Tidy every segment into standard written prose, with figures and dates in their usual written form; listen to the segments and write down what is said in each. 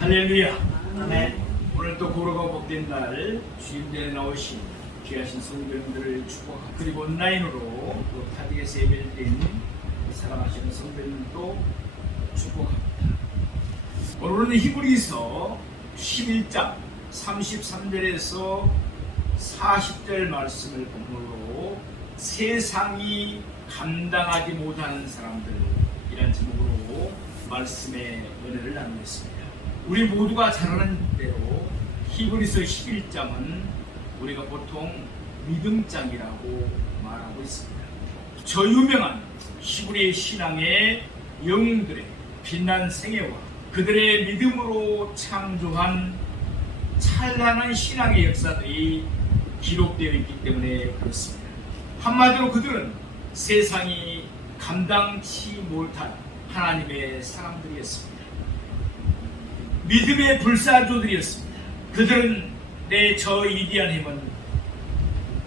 할렐루야. 아멘. 오늘 또 고로가 복된 날 주임전에 나오신 귀하신 성도님들을 축복하고, 그리고 온라인으로 또 타직에서 예배를 드린 사랑하시는 성도님도 축복합니다. 오늘은 히브리서 11장 33절에서 40절 말씀을 본문으로 세상이 감당하지 못하는 사람들이란 제목으로 말씀의 은혜를 나누겠습니다. 우리 모두가 잘 아는 대로 히브리서 11장은 우리가 보통 믿음장이라고 말하고 있습니다. 저 유명한 히브리 신앙의 영웅들의 빛난 생애와 그들의 믿음으로 창조한 찬란한 신앙의 역사들이 기록되어 있기 때문에 그렇습니다. 한마디로 그들은 세상이 감당치 못한 하나님의 사람들이었습니다. 믿음의 불사조들이었습니다. 그들은 저 위대한 힘은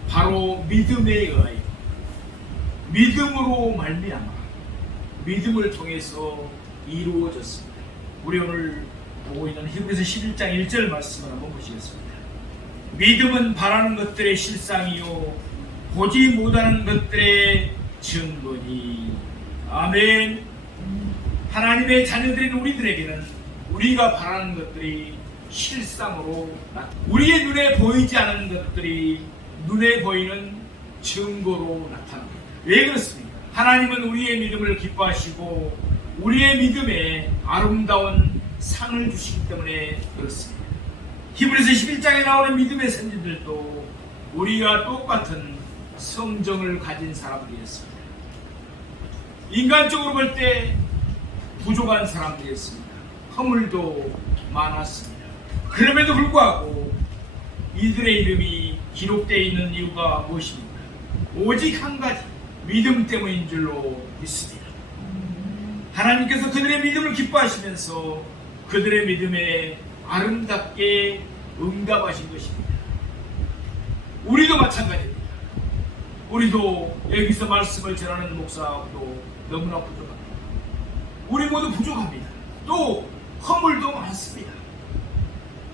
바로 믿음에 의하여 믿음으로 말미암아 믿음을 통해서 이루어졌습니다. 우리 오늘 보고 있는 히브리서 11장 1절 말씀을 한번 보시겠습니다. 믿음은 바라는 것들의 실상이요 보지 못하는 것들의 증거니. 아멘. 하나님의 자녀들인 우리들에게는 우리가 바라는 것들이 실상으로 우리의 눈에 보이지 않은 것들이 눈에 보이는 증거로 나타납니다. 왜 그렇습니까? 하나님은 우리의 믿음을 기뻐하시고 우리의 믿음에 아름다운 상을 주시기 때문에 그렇습니다. 히브리서 11장에 나오는 믿음의 선지들도 우리와 똑같은 성정을 가진 사람들이었습니다. 인간적으로 볼 때 부족한 사람들이었습니다. 허물도 많았습니다. 그럼에도 불구하고 이들의 이름이 기록되어 있는 이유가 무엇입니까? 오직 한 가지, 믿음 때문인 줄로 믿습니다. 하나님께서 그들의 믿음을 기뻐하시면서 그들의 믿음에 아름답게 응답하신 것입니다. 우리도 마찬가지입니다. 우리도 여기서 말씀을 전하는 목사도 너무나 부족합니다. 우리 모두 부족합니다. 또 허물도 많습니다.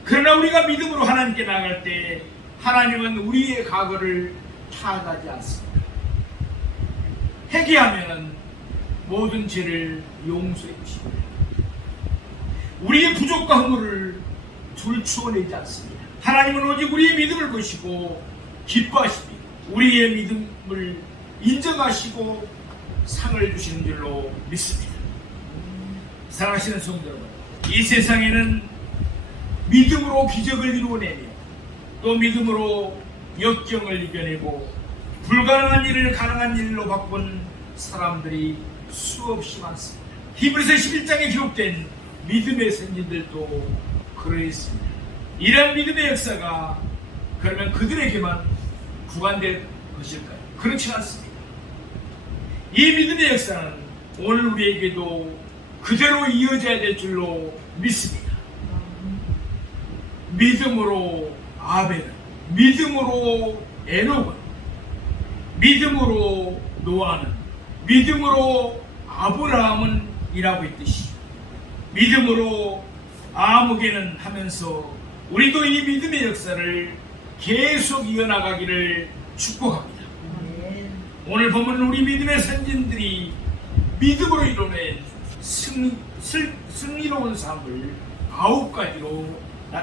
그러나 우리가 믿음으로 하나님께 나아갈 때 하나님은 우리의 과거를 탓하지 않습니다. 회개하면 모든 죄를 용서해 주십니다. 우리의 부족과 허물을 줄추어내지 않습니다. 하나님은 오직 우리의 믿음을 보시고 기뻐하십니다. 우리의 믿음을 인정하시고 상을 주시는 줄로 믿습니다. 사랑하시는 성도 여러분, 이 세상에는 믿음으로 기적을 이루어내며 또 믿음으로 역경을 이겨내고 불가능한 일을 가능한 일로 바꾼 사람들이 수없이 많습니다. 히브리서 11장에 기록된 믿음의 선진들도 그러했습니다. 이러한 믿음의 역사가 그러면 그들에게만 구간될 것일까요? 그렇지 않습니다. 이 믿음의 역사는 오늘 우리에게도 그대로 이어져야 될 줄로 믿습니다. 믿음으로 아벨은, 믿음으로 에녹은, 믿음으로 노아는, 믿음으로 아브라함은 이라고 했듯이 믿음으로 아무개는 하면서 우리도 이 믿음의 역사를 계속 이어나가기를 축복합니다. 오늘 보면 우리 믿음의 선진들이 믿음으로 이뤄낸 승리로운 삶을 9가지로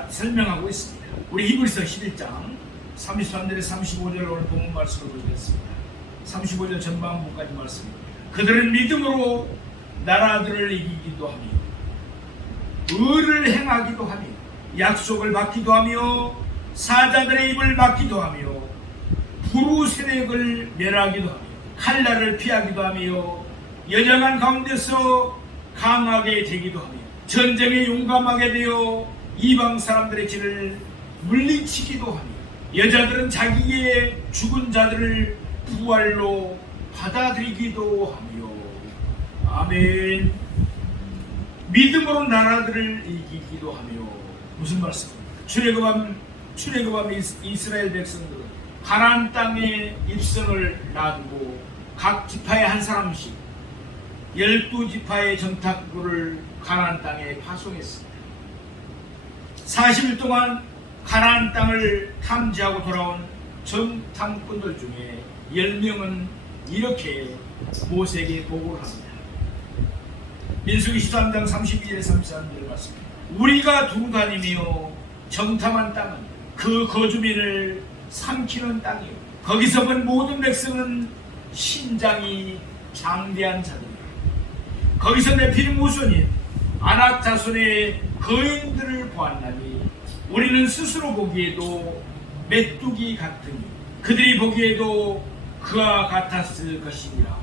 설명하고 있습니다. 우리 히브리서 11장 33절에 35절을 오늘 본문 말씀으로 보겠습니다. 35절 전반부까지 말씀입니다. 그들은 믿음으로 나라들을 이기기도 하며 의를 행하기도 하며 약속을 받기도 하며 사자들의 입을 막기도 하며 부르세력을 멸하기도 하며 칼날을 피하기도 하며 연약한 가운데서 강하게 되기도 하며 전쟁에 용감하게 되어 이방 사람들의 길을 물리치기도 하며 여자들은 자기의 죽은 자들을 부활로 받아들이기도 하며. 아멘. 믿음으로 나라들을 이기기도 하며. 무슨 말씀입니까? 출애굽한 이스라엘 백성들은 가나안 땅에 입성을 놔두고 각 지파에 한 사람씩 12지파의 정탐꾼을 가나안 땅에 파송했습니다. 40일 동안 가나안 땅을 탐지하고 돌아온 정탐꾼들 중에 10명은 이렇게 모세에게 보고를 합니다. 민수기 13장 32절 33절 말씀입니다. 우리가 두루 다니며 정탐한 땅은 그 거주민을 삼키는 땅이요 거기서 본 모든 백성은 신장이 장대한 자들이다. 거기서 내피는 모손인 아낙 자손의 거인들을 보았나니 우리는 스스로 보기에도 메뚜기 같으니 그들이 보기에도 그와 같았을 것이니라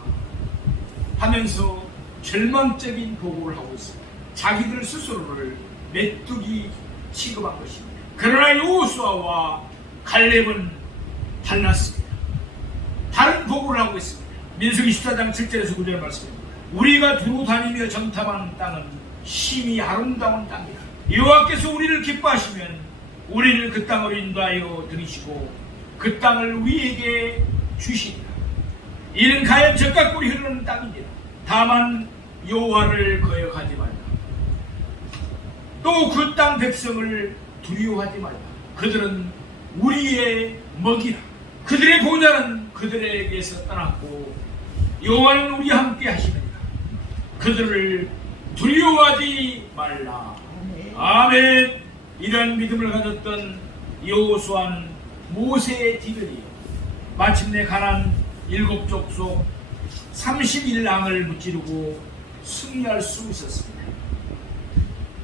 하면서 절망적인 보고를 하고 있습니다. 자기들 스스로를 메뚜기 취급한 것입니다. 그러나 여호수아와 갈렙은 달랐습니다. 다른 보고를 하고 있습니다. 민수기 14장 7절에서 9절 말씀입니다. 우리가 두루 다니며 정탐한 땅은 심히 아름다운 땅이다. 여호와께서 우리를 기뻐하시면 우리를 그 땅으로 인도하여 들이시고 그 땅을 우리에게 주시리라. 이는 가연 젖가꿀이 흐르는 땅이니라. 다만 여호와를 거역하지 말라. 또 그 땅 백성을 두려워하지 말라. 그들은 우리의 먹이라. 그들의 보좌는 그들에게서 떠났고 여호와는 우리와 함께 하시느니라. 그들을 두려워하지 말라. 아멘. 이러한 믿음을 가졌던 여호수아는 모세의 뒤들이 마침내 가나안 7족속 31랑을 무찌르고 승리할 수 있었습니다.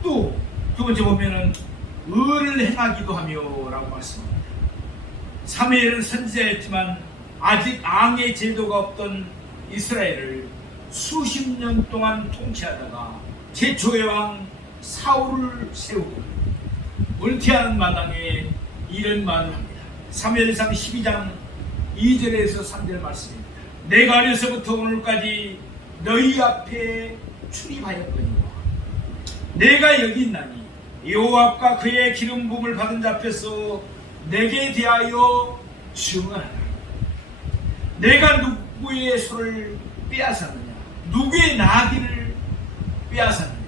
또 두 번째 보면은 의를 행하기도 하며 라고 말씀합니다. 사무엘은 선지자였지만 아직 앙의 제도가 없던 이스라엘을 수십 년 동안 통치하다가 제초의 왕 사울을 세우고 은퇴하는 마당에 이런 말을 합니다. 사무엘상 12장 2절에서 3절 말씀입니다. 내가 어려서부터 오늘까지 너희 앞에 출입하였거니와 내가 여기 있나니 여호와과 그의 기름 부음을 받은 자 앞에서 내게 대하여 증언하라. 내가 누구의 소를 빼앗았느냐, 누구의 나귀를 빼앗았느냐,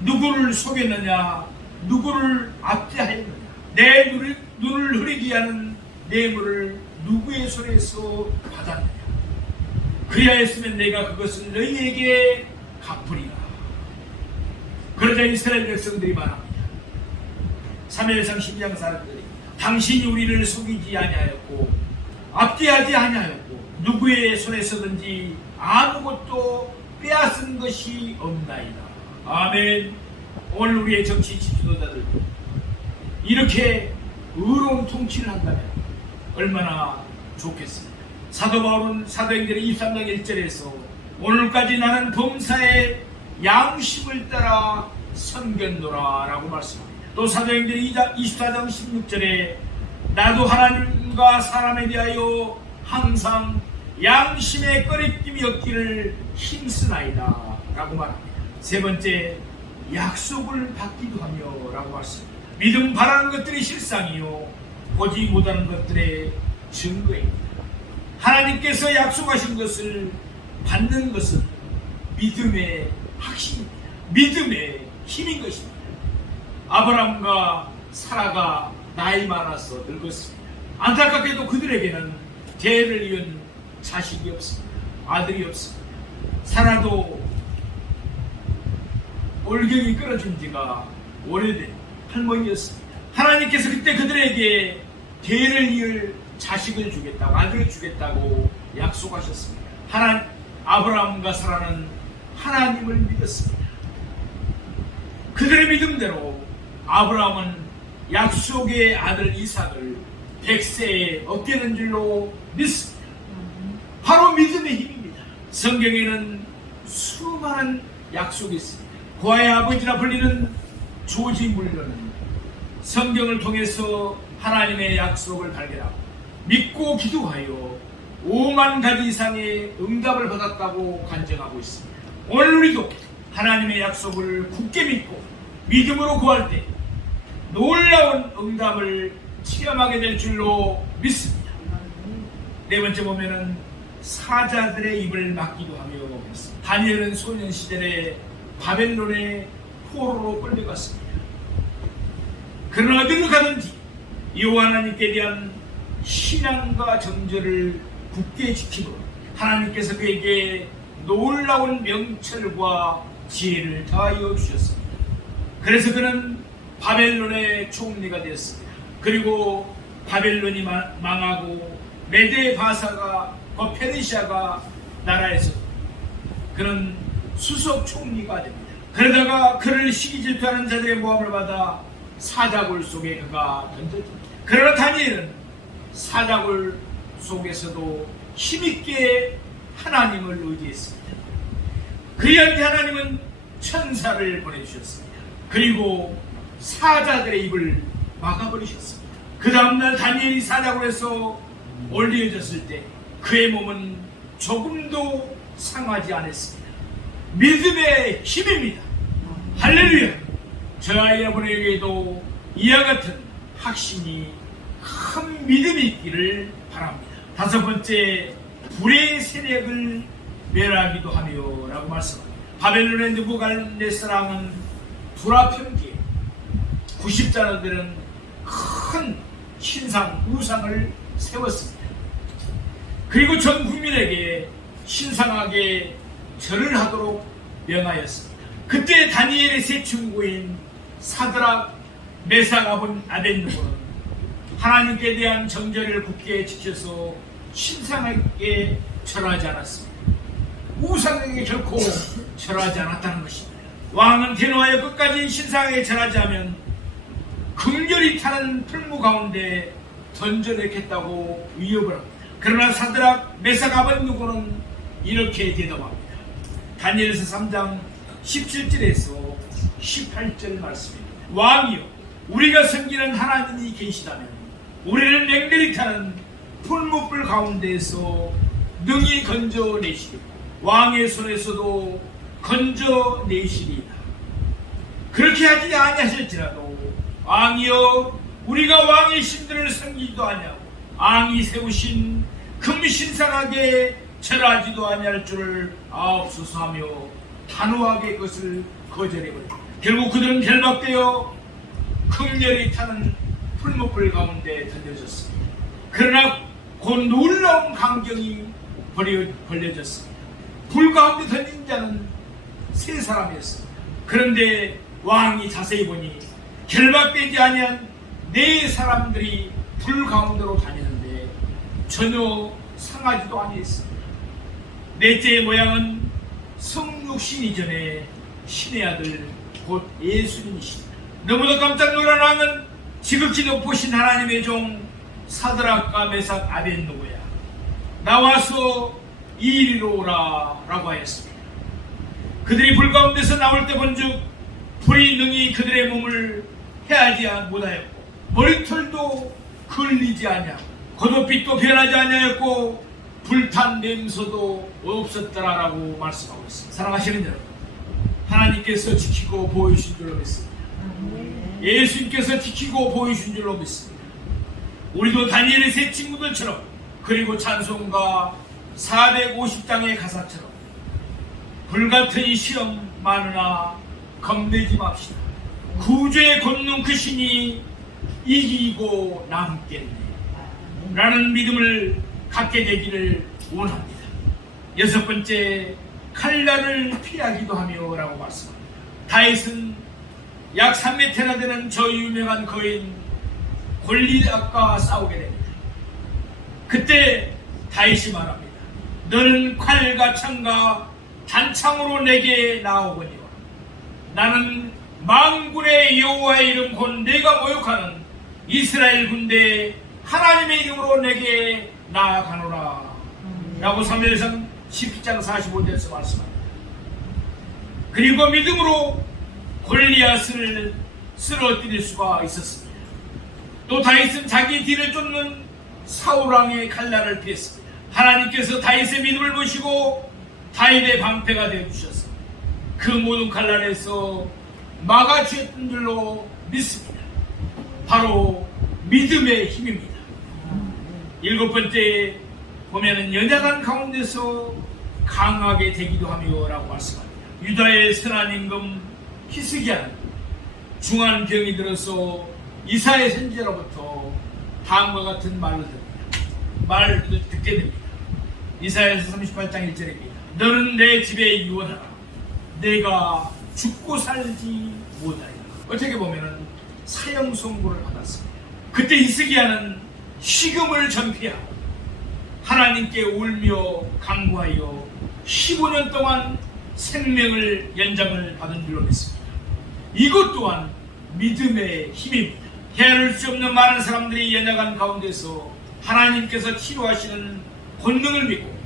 누구를 속였느냐, 누구를 압제하였느냐, 내 눈을 흐리게 하는 뇌물을 누구의 손에서 받았느냐. 그리하였으면 내가 그것을 너희에게 갚으리라. 그러자 이스라엘 백성들이 말합니다. 사무엘상 12장 4절입니다. 당신이 우리를 속이지 아니하였고 압제하지 아니하였고 누구의 손에서든지 아무것도 빼앗은 것이 없나이다. 아멘. 오늘 우리의 정치 지도자들도 이렇게 의로운 통치를 한다면 얼마나 좋겠습니까? 사도 바울은 사도행전의 23장 1절에서 오늘까지 나는 범사의 양심을 따라 섬겼노라 라고 말씀합니다. 또 사도행전 24장 16절에 나도 하나님과 사람에 대하여 항상 양심의 꺼리낌이 없기를 힘쓰나이다 라고 말합니다. 세 번째, 약속을 받기도 하며 라고 말씀합니다. 믿음 바라는 것들이 실상이요 보지 못하는 것들의 증거입니다. 하나님께서 약속하신 것을 받는 것은 믿음의 확신입니다. 믿음의 힘인 것입니다. 아브라함과 사라가 나이 많아서 늙었습니다. 안타깝게도 그들에게는 재를 이은 자식이 없습니다. 아들이 없습니다. 사라도 올경이 끊어진 지가 오래된 할머니였습니다. 하나님께서 그때 그들에게 대를 이을 자식을 주겠다고, 아들을 주겠다고 약속하셨습니다. 아브라함과 사라는 하나님을 믿었습니다. 그들의 믿음대로 아브라함은 약속의 아들 이삭을 100세에 얻게는 줄로 믿습니다. 바로 믿음의 힘입니다. 성경에는 수많은 약속이 있습니다. 고아의 아버지라 불리는 조지 물러는 성경을 통해서 하나님의 약속을 발견하고 믿고 기도하여 5만 가지 이상의 응답을 받았다고 간증하고 있습니다. 오늘 우리도 하나님의 약속을 굳게 믿고 믿음으로 구할 때 놀라운 응답을 체험하게 될 줄로 믿습니다. 네 번째 보면은 사자들의 입을 막기도 하며 했습니다. 다니엘은 소년 시절에 바벨론의 포로로 끌려갔습니다. 그러나 어디로 가든지 여호와 하나님께 대한 신앙과 정절을 굳게 지키고 하나님께서 그에게 놀라운 명철과 지혜를 더하여 주셨습니다. 그래서 그는 바벨론의 총리가 되었습니다. 그리고 바벨론이 망하고 메데 바사가 페르시아가 나라에서 그는 수석 총리가 됩니다. 그러다가 그를 시기 질투하는 자들의 모함을 받아 사자굴 속에 그가 던져집니다. 그러나 다니엘은 사자굴 속에서도 힘있게 하나님을 의지했습니다. 그에게 하나님은 천사를 보내주셨습니다. 그리고 사자들의 입을 막아버리셨습니다. 그 다음날 다니엘이 사자굴에서 올려졌을 때 그의 몸은 조금도 상하지 않았습니다. 믿음의 힘입니다. 할렐루야. 저와 여러분에게도 이와 같은 확신이 큰 믿음이 있기를 바랍니다. 다섯 번째, 불의 세력을 멸하기도 하며 라고 말씀합니다. 바벨론의 느부갓네살왕은 불화평기에 90자들은 큰 신상, 우상을 세웠습니다. 그리고 전 국민에게 신성하게 절을 하도록 명하였습니다. 그때 다니엘의 세 친구인 사드락, 메삭, 아벤느고는 하나님께 대한 정절을 굳게 지켜서 신상에게 절하지 않았습니다. 우상에게 결코 절하지 않았다는 것입니다. 왕은 대노하여 끝까지 신상에게 절하지 않으면 극렬히 타는 풀무 가운데 던져내겠다고 위협을 합니다. 그러나 사드락, 메삭, 아벤느고는 이렇게 대답합니다. 다니엘서 3장 17절에서 18절 말씀입니다. 왕이여, 우리가 섬기는 하나님이 계시다면 우리를 맹렬히 타는 풀무불 가운데에서 능히 건져내시리고 왕의 손에서도 건져내시리이다. 그렇게 하지 아니하실지라도 왕이여, 우리가 왕의 신들을 섬기지도 아니하고 왕이 세우신 금신상하게 절하지도 아니할 줄을 아옵소서 하며 단호하게 그것을 거절해버립니다. 결국 그들은 결박되어 극렬히 타는 풀무불 가운데 던져졌습니다. 그러나 곧 놀라운 광경이 벌려졌습니다. 불 가운데 던진 자는 세 사람이었습니다. 그런데 왕이 자세히 보니 결박되지 아니한 네 사람들이 불 가운데로 다니는데 전혀 상하지도 아니했습니다. 넷째의 모양은 성육신 이전에 신의 아들 곧 예수님이십니다. 너무도 깜짝 놀란 왕은 지극히 높으신 하나님의 종 사드락과 메삭, 아벤느고야, 나와서 이리로 오라 라고 하였습니다. 그들이 불 가운데서 나올 때 본즉 불이 능히 그들의 몸을 해하지 못하였고 머리털도 걸리지 아니하고 겉옷빛도 변하지 아니하였고 불탄 냄새도 없었더라라고 말씀하고 있습니다. 사랑하시는 여러분, 하나님께서 지키고 보여주신 줄로 믿습니다. 예수님께서 지키고 보여주신 줄로 믿습니다. 우리도 다니엘의 세 친구들처럼, 그리고 찬송가 450장의 가사처럼 불같은 이 시험 많으나 겁내지 맙시다. 구주의 권능 그 신이 이기고 남겠네 라는 믿음을 갖게 되기를 원합니다. 여섯 번째, 칼날을 피하기도 하며 라고 말씀합니다. 다윗은 약 3m나 되는 저 유명한 거인 골리앗과 싸우게 됩니다. 그때 다윗이 말합니다. 너는 칼과 창과 단창으로 내게 나오거니와 나는 만군의 여호와의 이름 곧 내가 모욕하는 이스라엘 군대 하나님의 이름으로 내게 나아가노라 라고 사무엘상 10장 45절에서 말씀합니다. 그리고 믿음으로 골리앗을 쓰러뜨릴 수가 있었습니다. 또 다윗은 자기 뒤를 쫓는 사울왕의 칼날을 피했습니다. 하나님께서 다윗의 믿음을 보시고 다윗의 방패가 되어주셨습니다. 그 모든 칼날에서 막아주셨던 줄로 믿습니다. 바로 믿음의 힘입니다. 일곱 번째 보면은 연약한 가운데서 강하게 되기도 하며 라고 말씀합니다. 유다의 선한 임금 히스기야는 중한 병이 들어서 이사야 선지자로부터 다음과 같은 말을 듣게 됩니다. 이사야서 38장 1절입니다. 너는 내 집에 유언하라. 내가 죽고 살지 못하리라. 어떻게 보면 사형 선고를 받았습니다. 그때 히스기야는 식음을 전폐하고 하나님께 울며 간구하여 15년 동안 생명을 연장을 받은 줄로 믿습니다. 이것 또한 믿음의 힘입니다. 헤아릴 수 없는 많은 사람들이 연약한 가운데서 하나님께서 치료하시는 권능을 믿고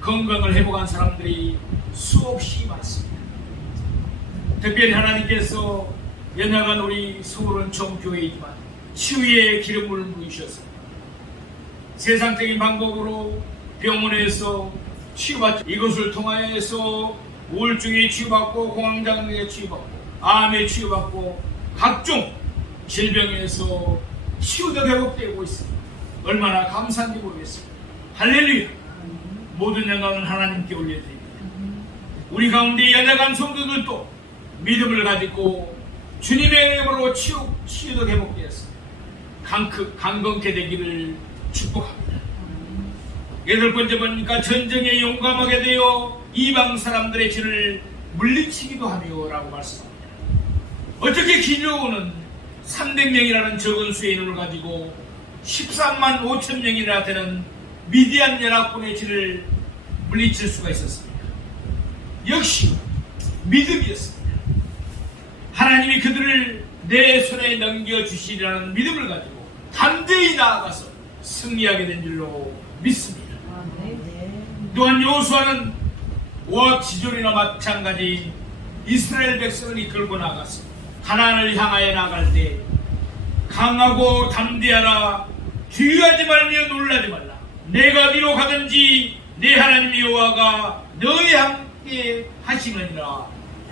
건강을 회복한 사람들이 수없이 많습니다. 특별히 하나님께서 연약한 우리 서울은 정교회이지만 치유의 기름을 부으셨습니다. 세상적인 방법으로 병원에서 치유받죠. 이것을 통하여서 우울증에 치유받고 공황장애에 치유받고 암에 치유받고 각종 질병에서 치유도 회복되고 있습니다. 얼마나 감사한지 모르겠습니다. 할렐루야. 모든 영광은 하나님께 올려드립니다. 우리 가운데 연약한 성도들도 믿음을 가지고 주님의 이름으로 치유도 회복되었습니다. 강건케 되기를 축복합니다. 8번째 보니까 전쟁에 용감하게 되어 이방 사람들의 진을 물리치기도 하며 라고 말씀합니다. 어떻게 기드온은 300명이라는 적은 수인을 가지고 13만 5천 명이나 되는 미디안 연합군의 진을 물리칠 수가 있었습니다. 역시 믿음이었습니다. 하나님이 그들을 내 손에 넘겨주시리라는 믿음을 가지고 담대히 나아가서 승리하게 된 줄로 믿습니다. 또한 여호수아는 모압 지존이나 마찬가지 이스라엘 백성을 이끌고 나갔습니다. 가나안을 향하여 나갈 때 강하고 담대하라, 주의하지 말며 놀라지 말라. 내가 어디로 가든지 내 하나님 여호와가 너희 함께 하시느니라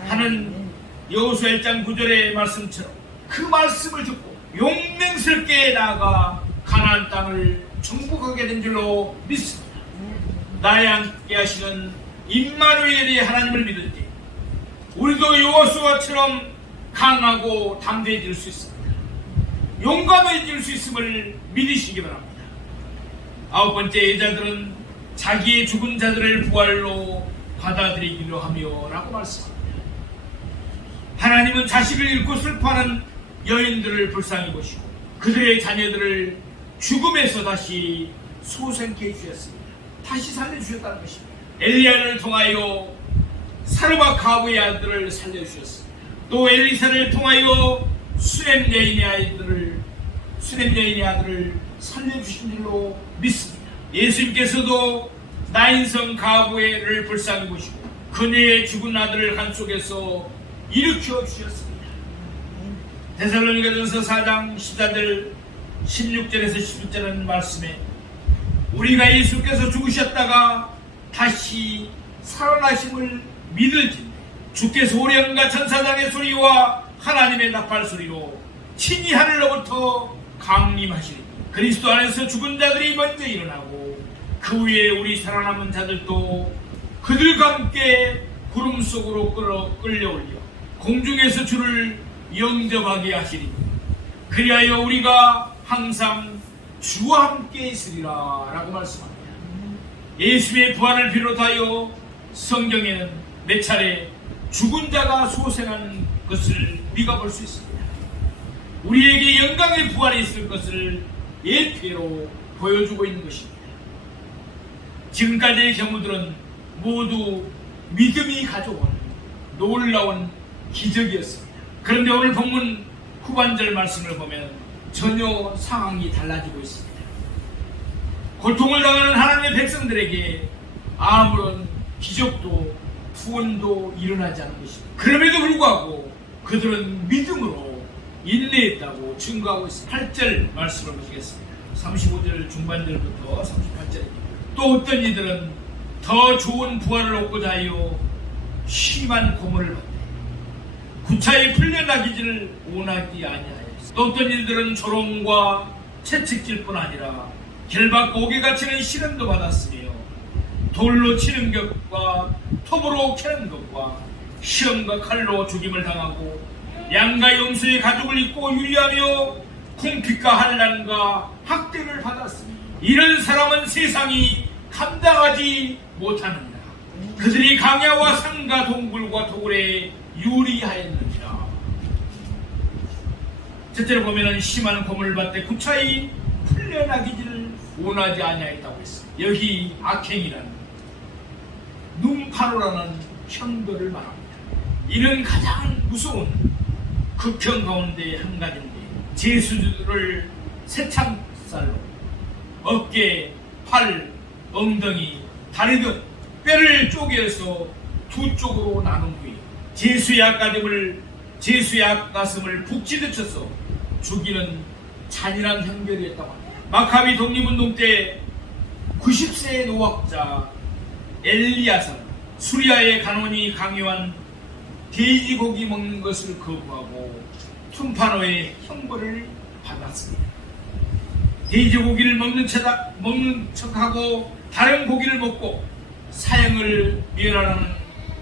하는 여호수아 1장 9절의 말씀처럼 그 말씀을 듣고 용맹스럽게 나아가 가나안 땅을 정복하게 된 줄로 믿습니다. 나에 함께 하시는 임마누엘의 하나님을 믿을 때 우리도 여호수아처럼 강하고 담대해질 수 있습니다. 용감해질 수 있음을 믿으시기 바랍니다. 9번째, 여자들은 자기의 죽은 자들을 부활로 받아들이기로 하며 라고 말씀합니다. 하나님은 자식을 잃고 슬퍼하는 여인들을 불쌍히 보시고 그들의 자녀들을 죽음에서 다시 소생케 해주셨습니다. 다시 살려주셨다는 것입니다. 엘리야를 통하여 사르밧 가부의 아들을 살려주셨습니다. 또 엘리사를 통하여 수렘 여인의 아들을 살려주신 줄로 믿습니다. 예수님께서도 나인성 가부를 불쌍히 보시고 그녀의 죽은 아들을 간 속에서 일으켜 주셨습니다. 데살로니가전서 4장 14절 16절에서 17절은 말씀에 우리가 예수께서 죽으셨다가 다시 살아나심을 믿을진대 주께서 오령과 천사장의 소리와 하나님의 나팔 소리로 친히 하늘로부터 강림하시리니 그리스도 안에서 죽은 자들이 먼저 일어나고 그 위에 우리 살아남은 자들도 그들과 함께 구름 속으로 끌려올려 공중에서 주를 영접하게 하시리니 그리하여 우리가 항상 주와 함께 있으리라 라고 말씀합니다. 예수의 부활을 비롯하여 성경에는 몇 차례 죽은 자가 소생하는 것을 우리가 볼 수 있습니다. 우리에게 영광의 부활이 있을 것을 예표로 보여주고 있는 것입니다. 지금까지의 경우들은 모두 믿음이 가져온 놀라운 기적이었습니다. 그런데 오늘 본문 후반절 말씀을 보면 전혀 상황이 달라지고 있습니다. 고통을 당하는 하나님의 백성들에게 아무런 기적도 구원도 일어나지 않은 것입니다. 그럼에도 불구하고 그들은 믿음으로 인내했다고 증거하고 있습니다. 8절 말씀을 보시겠습니다. 35절 중반절부터 38절입니다. 또 어떤 이들은 더 좋은 부활을 얻고자 하여 심한 고문을 받되 구차히 풀려나기를 원하지 아니하였습니다. 또 어떤 이들은 조롱과 채찍질 뿐 아니라 결박과 옥에 갇히는 시련도 받았으며 돌로 치는 것과 톱으로 캐는 것과 시험과 칼로 죽임을 당하고 양과 염소의 가죽을 입고 유리하며 궁핍과 환난과 학대를 받았으니 이런 사람은 세상이 감당하지 못하느니라. 그들이 강야와 산과 동굴과 토굴에 유리하였느니라. 첫째로 보면은 심한 고문을 받되 구차히 풀려나기를 원하지 아니하였다고 했습니다. 여기 악행이라는 눈파로라는 형벌을 말합니다. 이는 가장 무서운 극형 가운데 한 가지인데 제수를 새참살로 어깨, 팔, 엉덩이, 다리 등 뼈를 쪼개서 두 쪽으로 나눈 후에 제수의 앞가슴을 북치듯 쳐서 죽이는 잔인한 형벌이었다고 합니다. 마카비 독립운동 때 90세의 노학자 엘리야상 수리아의 간원이 강요한 돼지고기 먹는 것을 거부하고 툼파노의 형벌을 받았습니다. 돼지고기를 먹는 척하고 다른 고기를 먹고 사형을 면하라는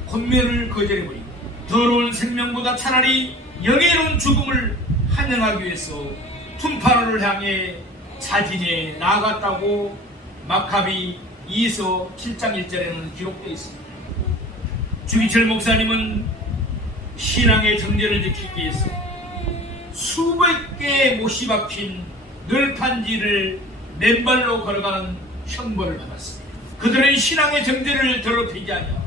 권면을 거절해버리고 더러운 생명보다 차라리 영예로운 죽음을 환영하기 위해서 툼파노를 향해 자진해 나아갔다고 마카비 2서 7장 1절에는 기록되어 있습니다. 주기철 목사님은 신앙의 정제를 지키기 위해서 수백 개의 못이 박힌 널판지를 맨발로 걸어가는 형벌을 받았습니다. 그들은 신앙의 정제를 더럽히지 않아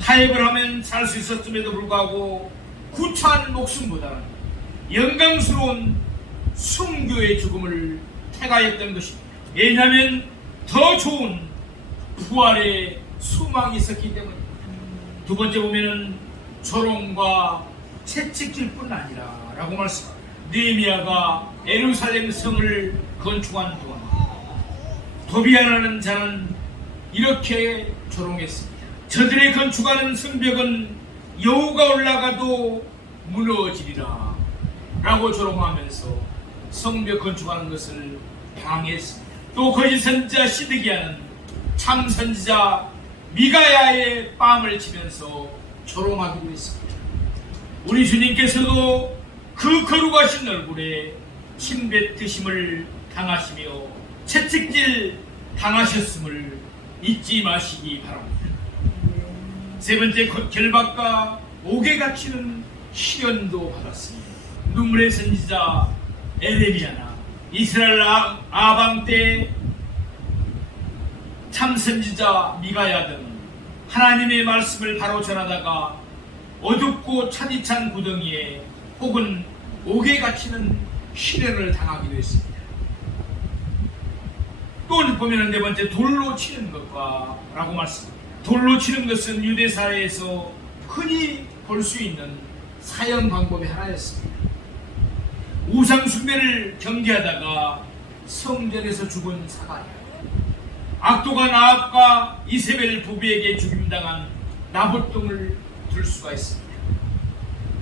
타협을 하면 살 수 있었음에도 불구하고 구차한 목숨보다는 영광스러운 순교의 죽음을 택하였던 것입니다. 왜냐하면 더 좋은 부활의 소망이 있었기 때문입니다. 두 번째 보면은 조롱과 채찍질 뿐 아니라 라고 말씀합니다. 느헤미야가 예루살렘 성을 건축한 동안 도비아라는 자는 이렇게 조롱했습니다. 저들의 건축하는 성벽은 여호가 올라가도 무너지리라 라고 조롱하면서 성벽 건축하는 것을 방해했습니다. 또 거짓 선지자 시드기야는 참 선지자 미가야의 뺨을 치면서 조롱하기도 했습니다. 우리 주님께서도 그 거룩하신 얼굴에 침뱉으심을 당하시며 채찍질 당하셨음을 잊지 마시기 바랍니다. 세 번째, 결박과 옥에 갇히는 시련도 받았습니다. 눈물의 선지자 에레미야나 이스라엘 아방 때 참선지자 미가야 등 하나님의 말씀을 바로 전하다가 어둡고 차디찬 구덩이에 혹은 옥에 갇히는 시련을 당하기도 했습니다. 또 보면 네 번째, 돌로 치는 것과 라고 말씀합니다. 돌로 치는 것은 유대 사회에서 흔히 볼 수 있는 사형 방법의 하나였습니다. 우상 숭배를 경계하다가 성전에서 죽은 사가랴, 악도가 나압과 이세벨 부부에게 죽임당한 나봇 등을 들 수가 있습니다.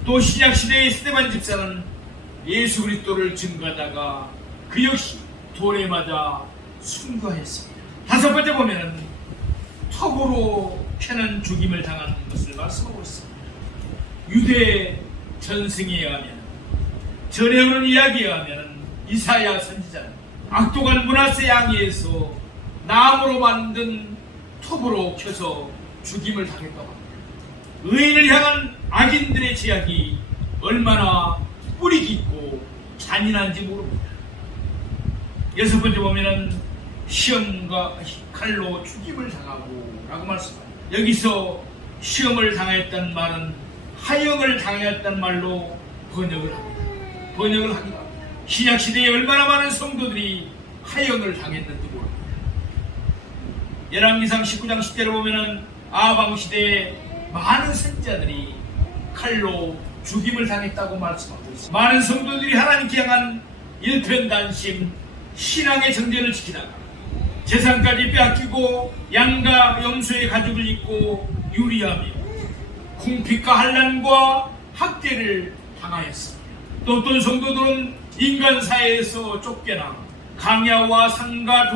또 신약시대의 스데반 집사는 예수 그리스도를 증거하다가 그 역시 돌에 맞아 순교했습니다. 다섯 번째 보면은 턱으로 패는 죽임을 당하는 것을 말씀하고 있습니다. 유대 전승에 의하면, 전해오는 이야기에 의하면 이사야 선지자는 악독한 므낫세 양에서 나무로 만든 톱으로 켜서 죽임을 당했다고 합니다. 의인을 향한 악인들의 제약이 얼마나 뿌리 깊고 잔인한지 모릅니다. 여섯 번째 보면은 시험과 칼로 죽임을 당하고 라고 말씀합니다. 여기서 시험을 당했다는 말은 하형을 당했다는 말로 번역을 합니다. 번역을 하기도 합니다. 신약시대에 얼마나 많은 성도들이 하형을 당했는지 모릅니다. 열왕기상 19장 10절을 보면은 아방시대에 많은 선지자들이 칼로 죽임을 당했다고 말씀하고 있습니다. 많은 성도들이 하나님께 향한 일편단심 신앙의 정제를 지키다가 재산까지 빼앗기고 양과 염소의 가죽을 입고 유리하며 궁핍과 환난과 학대를 당하였습니다. 또 어떤 성도들은 인간 사회에서 쫓겨나 강야와 산과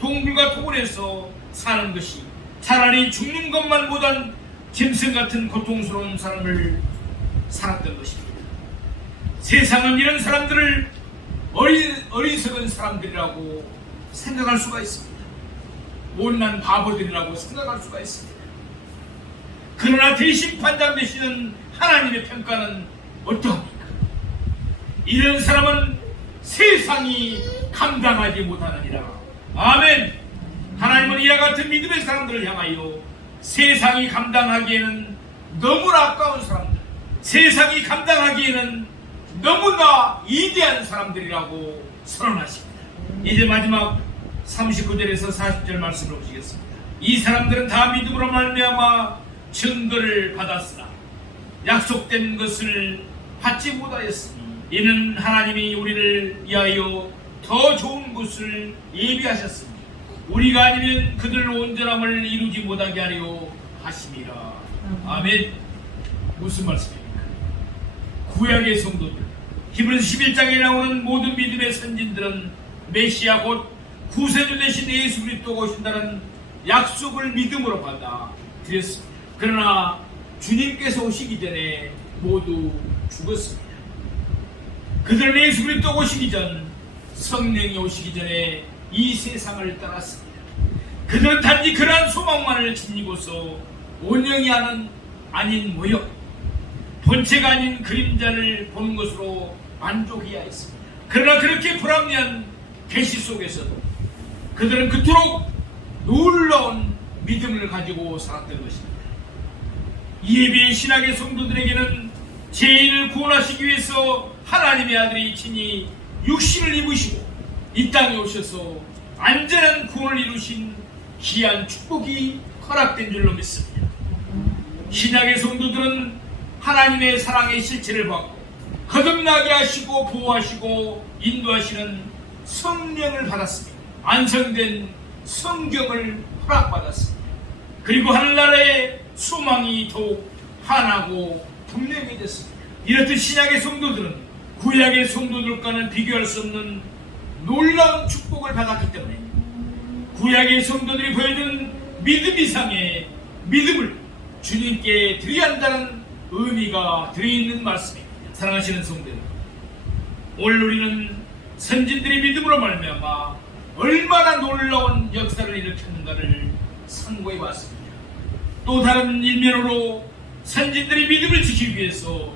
동굴과 토굴에서 사는 것이 차라리 죽는 것만 보단 짐승 같은 고통스러운 삶을 살았던 것입니다. 세상은 이런 사람들을 어리석은 사람들이라고 생각할 수가 있습니다. 못난 바보들이라고 생각할 수가 있습니다. 그러나 대신 판단 되시는 하나님의 평가는 어떠합니까? 이런 사람은 세상이 감당하지 못하느니라. 아멘. 하나님은 이와 같은 믿음의 사람들을 향하여 세상이 감당하기에는 너무나 아까운 사람들, 세상이 감당하기에는 너무나 위대한 사람들이라고 선언하십니다. 이제 마지막 39절에서 40절 말씀을 보시겠습니다. 이 사람들은 다 믿음으로 말미암아 증거를 받았으나 약속된 것을 받지 못하였으니 이는 하나님이 우리를 위하여 더 좋은 것을 예비하셨으니 우리가 아니면 그들로 온전함을 이루지 못하게 하려 하심이라. 아멘. 무슨 말씀입니까? 구약의 성도들, 히브리서 11장에 나오는 모든 믿음의 선진들은 메시아 곧 구세주 되신 예수 그리스도가 오신다는 약속을 믿음으로 받아 드렸습니다. 그러나 주님께서 오시기 전에 모두 죽었습니다. 그들은 예수 그리스도가 오시기 전, 성령이 오시기 전에 이 세상을 떠났습니다. 그들은 단지 그러한 소망만을 지니고서 온영이 아닌 모형, 본체가 아닌 그림자를 보는 것으로 만족해야 했습니다. 그러나 그렇게 불합리한 계시 속에서도 그들은 그토록 놀라운 믿음을 가지고 살았던 것입니다. 예비의 신학의 성도들에게는 죄인을 구원하시기 위해서 하나님의 아들이 친히 육신을 입으시고 이 땅에 오셔서 안전한 구원을 이루신 귀한 축복이 허락된 줄로 믿습니다. 신약의 성도들은 하나님의 사랑의 실체를 받고 거듭나게 하시고 보호하시고 인도하시는 성령을 받았습니다. 완성된 성경을 허락받았습니다. 그리고 하늘나라의 소망이 더욱 환하고 분명해졌습니다. 이렇듯 신약의 성도들은 구약의 성도들과는 비교할 수 없는 놀라운 축복을 받았기 때문에 구약의 성도들이 보여준 믿음 이상의 믿음을 주님께 드려야 한다는 의미가 들어있는 말씀입니다. 사랑하시는 성도들, 오늘 우리는 선진들의 믿음으로 말미암아 얼마나 놀라운 역사를 일으켰는가를 상고해 봤습니다. 또 다른 일면으로 선진들의 믿음을 지키기 위해서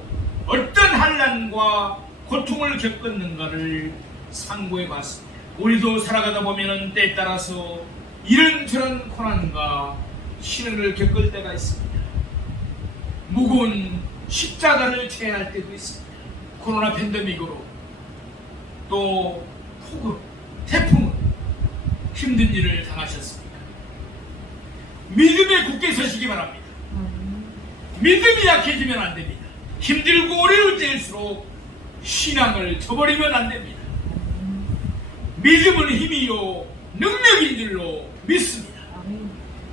어떤 환난과 고통을 겪었는가를 상고해 봤습니다. 우리도 살아가다 보면 때에 따라서 이런저런 고난과 시련을 겪을 때가 있습니다. 무거운 십자가를 져야 할 때도 있습니다. 코로나 팬데믹으로 또 폭우로 태풍으로 힘든 일을 당하셨습니까? 믿음에 굳게 서시기 바랍니다. 믿음이 약해지면 안 됩니다. 힘들고 어려울 때일수록 신앙을 저버리면 안 됩니다. 믿음은 힘이요 능력인 줄로 믿습니다.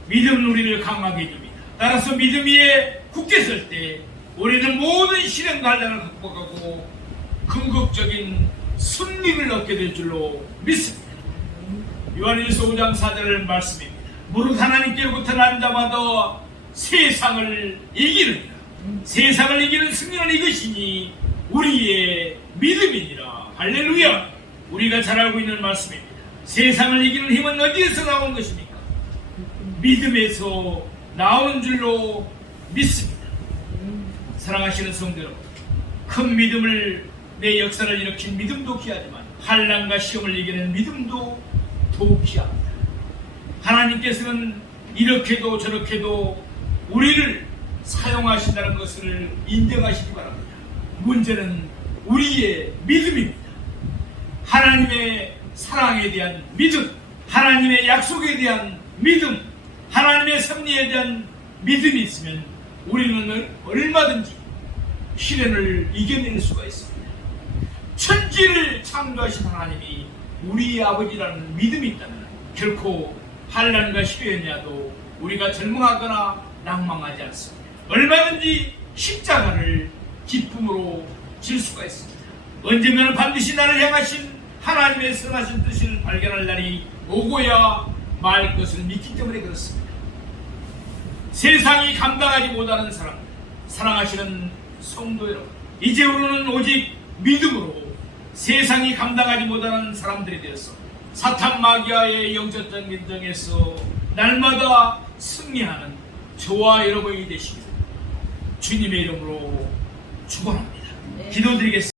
믿음은 우리를 강하게 해줍니다. 따라서 믿음 위에 굳게 설 때 우리는 모든 시련과 환난을 극복하고 궁극적인 승리를 얻게 될 줄로 믿습니다. 요한일서 5장 4절 말씀입니다. 무릇 하나님께로부터 난 자마다 세상을 이기느니라. 세상을 이기는 승리는 이것이니 우리의 믿음이니라. 할렐루야. 우리가 잘 알고 있는 말씀입니다. 세상을 이기는 힘은 어디에서 나온 것입니까? 믿음에서 나오는 줄로 믿습니다. 사랑하시는 성도 여러분, 큰 믿음을 내 역사를 일으킨 믿음도 귀하지만 환난과 시험을 이기는 믿음도 더욱 귀합니다. 하나님께서는 이렇게도 저렇게도 우리를 사용하신다는 것을 인정하시기 바랍니다. 문제는 우리의 믿음입니다. 하나님의 사랑에 대한 믿음, 하나님의 약속에 대한 믿음, 하나님의 섭리에 대한 믿음이 있으면 우리는 얼마든지 시련을 이겨낼 수가 있습니다. 천지를 창조하신 하나님이 우리의 아버지라는 믿음이 있다면 결코 환난과 시련이라도 우리가 절망하거나 낭망하지 않습니다. 얼마든지 십자가를 기쁨으로 질 수가 있습니다. 언젠가는 반드시 나를 향하신 하나님의 선하신 뜻을 발견할 날이 오고야 말 것을 믿기 때문에 그렇습니다. 세상이 감당하지 못하는 사랑, 사랑하시는 성도 여러분, 이제 우리는 오직 믿음으로 세상이 감당하지 못하는 사람들이 되었어 사탄 마귀와의 영적인 전쟁에서 날마다 승리하는 저와 여러분이 되시길 주님의 이름으로 축원합니다. 기도드리겠습니다.